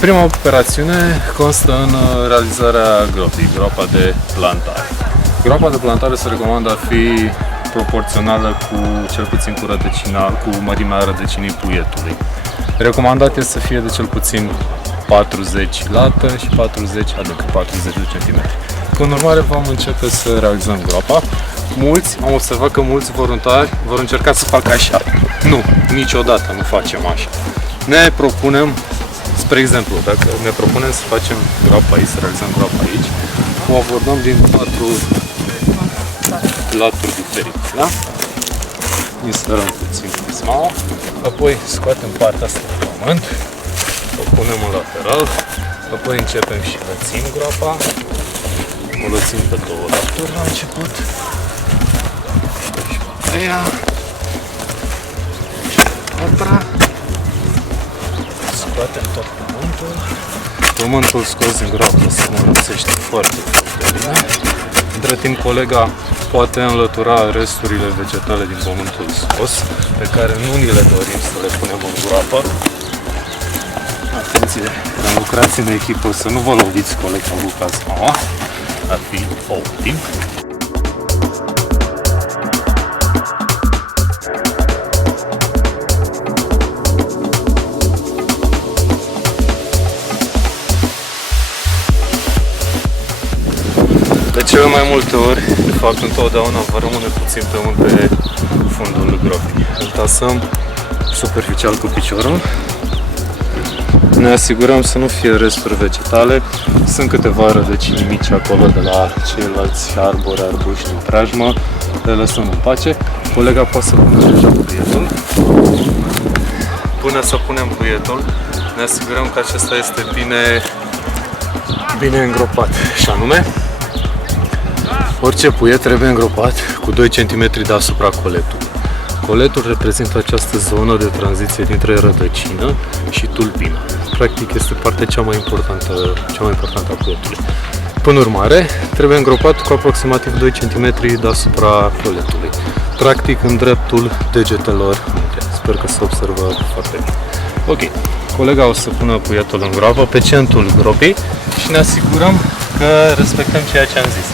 Prima operațiune constă în realizarea gropii, groapa de plantare. Groapa de plantare se recomandă a fi proporțională cu cel puțin cu mărimea rădăcinii puietului. Recomandat este să fie de cel puțin 40 lată și 40 de centimetri. În urmare vom începe să realizăm groapa. Am observat că mulți voluntari vor încerca să facă așa. Nu, niciodată nu facem așa. Ne propunem, spre exemplu, dacă ne propunem să facem groapa aici, să realizăm groapa aici, o abordăm din 4 laturi diferite, da? Inserăm puțin prisma, apoi scoatem partea asta de pământ, o punem în lateral, apoi începem și lățim groapa, o lățim pe 2 laturi la început, și pe aia, și pe patra, scoatem tot pământul. Pământul scos din groapă se înmulțește foarte, foarte bine. Între timp, colega poate înlătura resturile vegetale din pământul scos, pe care nu ni le dorim să le punem în groapă. Atenție, când lucrați în echipă, să nu vă loviți colega Lucas mama, ar fi optim. De cele mai multe ori, de fapt întotdeauna, va rămâne puțin pământ pe fundul gropii. Îl tasăm superficial cu piciorul. Ne asigurăm să nu fie resturi vegetale. Sunt câteva rădăcini mici acolo de la ceilalți arbori, arbuși din preajmă. Le lăsăm în pace. Colega poate să pună deja puietul. Până să punem puietul, ne asigurăm că acesta este bine îngropat. Și anume, orice puiet trebuie îngropat cu 2 cm deasupra coletului. Coletul reprezintă această zonă de tranziție dintre rădăcină și tulpină. Practic este partea cea mai importantă a puietului. Până urmare, trebuie îngropat cu aproximativ 2 cm deasupra coletului. Practic în dreptul degetelor minte. Sper că se observă foarte bine. Ok, colega o să pună puietul în groapă pe centrul gropii și ne asigurăm că respectăm ceea ce am zis.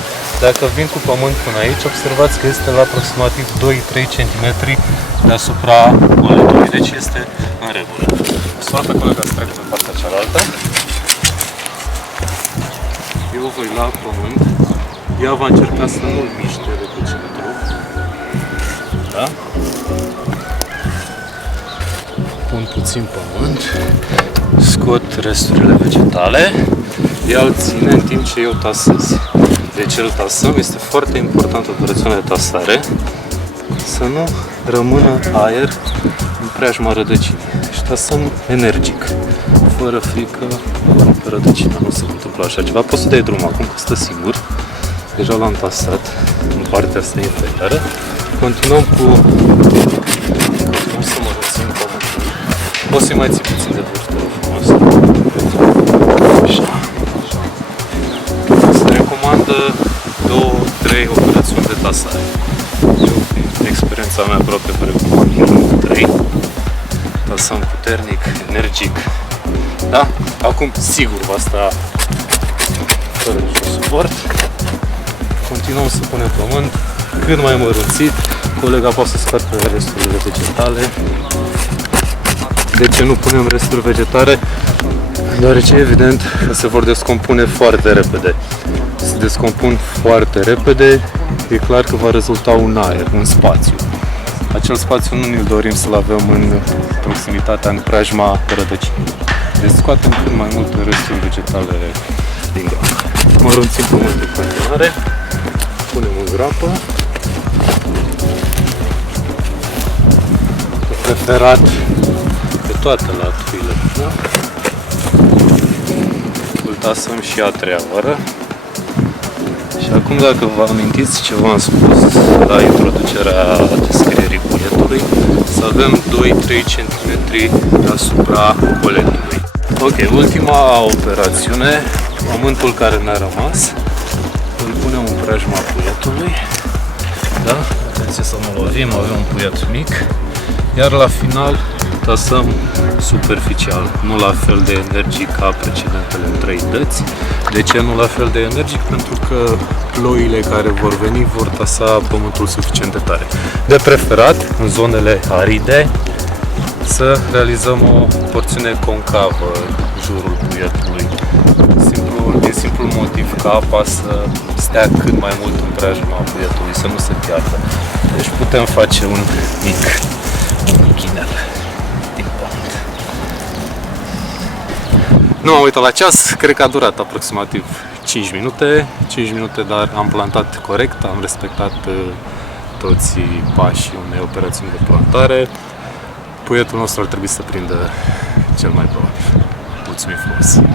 Dacă vin cu pământ până aici, observați că este la aproximativ 2-3 cm deasupra coletului, deci este în regulă. Sper pe colega să treacă pe partea cealaltă. Eu voi lua pământ, ea va încerca să nu-l miște de pe centru. Da? Pun puțin pământ, scot resturile vegetale, ea îl ține în timp ce eu tasez. Deci îl tasăm, este foarte importantă operațiunea de tasare, să nu rămână aer în preajma rădăcinii. Și tasăm energic, fără frică, pe rădăcina, nu se întâmplă așa ceva. Poți să dai drum acum, că stă sigur. Deja l-am tasat în partea asta inferioară. Continuăm să mărunțim pământul. Poți să-i mai ții puțin de vârf, te rog frumos. Așa. Recomandă 2-3 operațiuni de tasare. Eu, prin experiența mea aproape, vă recomand 3. Tasăm puternic, energic. Da? Acum, sigur, va sta fără niciun suport. Continuăm să punem pământ cât mai mărunțit. Colega poate să scoată resturile vegetale. De ce nu punem resturi vegetale? Deoarece, evident, că se vor descompune foarte repede. Se descompun foarte repede, e clar că va rezulta un aer, un spațiu. Acel spațiu nu ne-l dorim să-l avem în proximitatea, în preajma rădăcinii. Deci scoatem cât mai multe resturi vegetale din groapă. Mărunțim pământul în continuare, punem în groapă. De preferat pe toate laturile, da? Îl tasăm și a treia oară. Și acum, dacă vă amintiți ce v-am spus la introducerea descrierii puietului, să avem 2-3 cm deasupra coletului. Ok, ultima operațiune, pământul care ne-a rămas, îl punem în preajma puietului. Da? Atenție să nu lovim, avem un puiet mic. Iar la final tasăm superficial, nu la fel de energic ca precedentele 3 dăți. De ce nu la fel de energic? Pentru că ploile care vor veni vor tasa pământul suficient de tare. De preferat, în zonele aride, să realizăm o porțiune concavă în jurul puietului. Din simplul motiv ca apa să stea cât mai mult în preajma puietului, să nu se piardă. Deci putem face un mic inel din pământ. Nu am uitat la ceas, cred că a durat aproximativ 5 minute, dar am plantat corect, am respectat toți pașii unei operațiuni de plantare. Puietul nostru ar trebui să prindă cel mai probabil. Mulțumim frumos!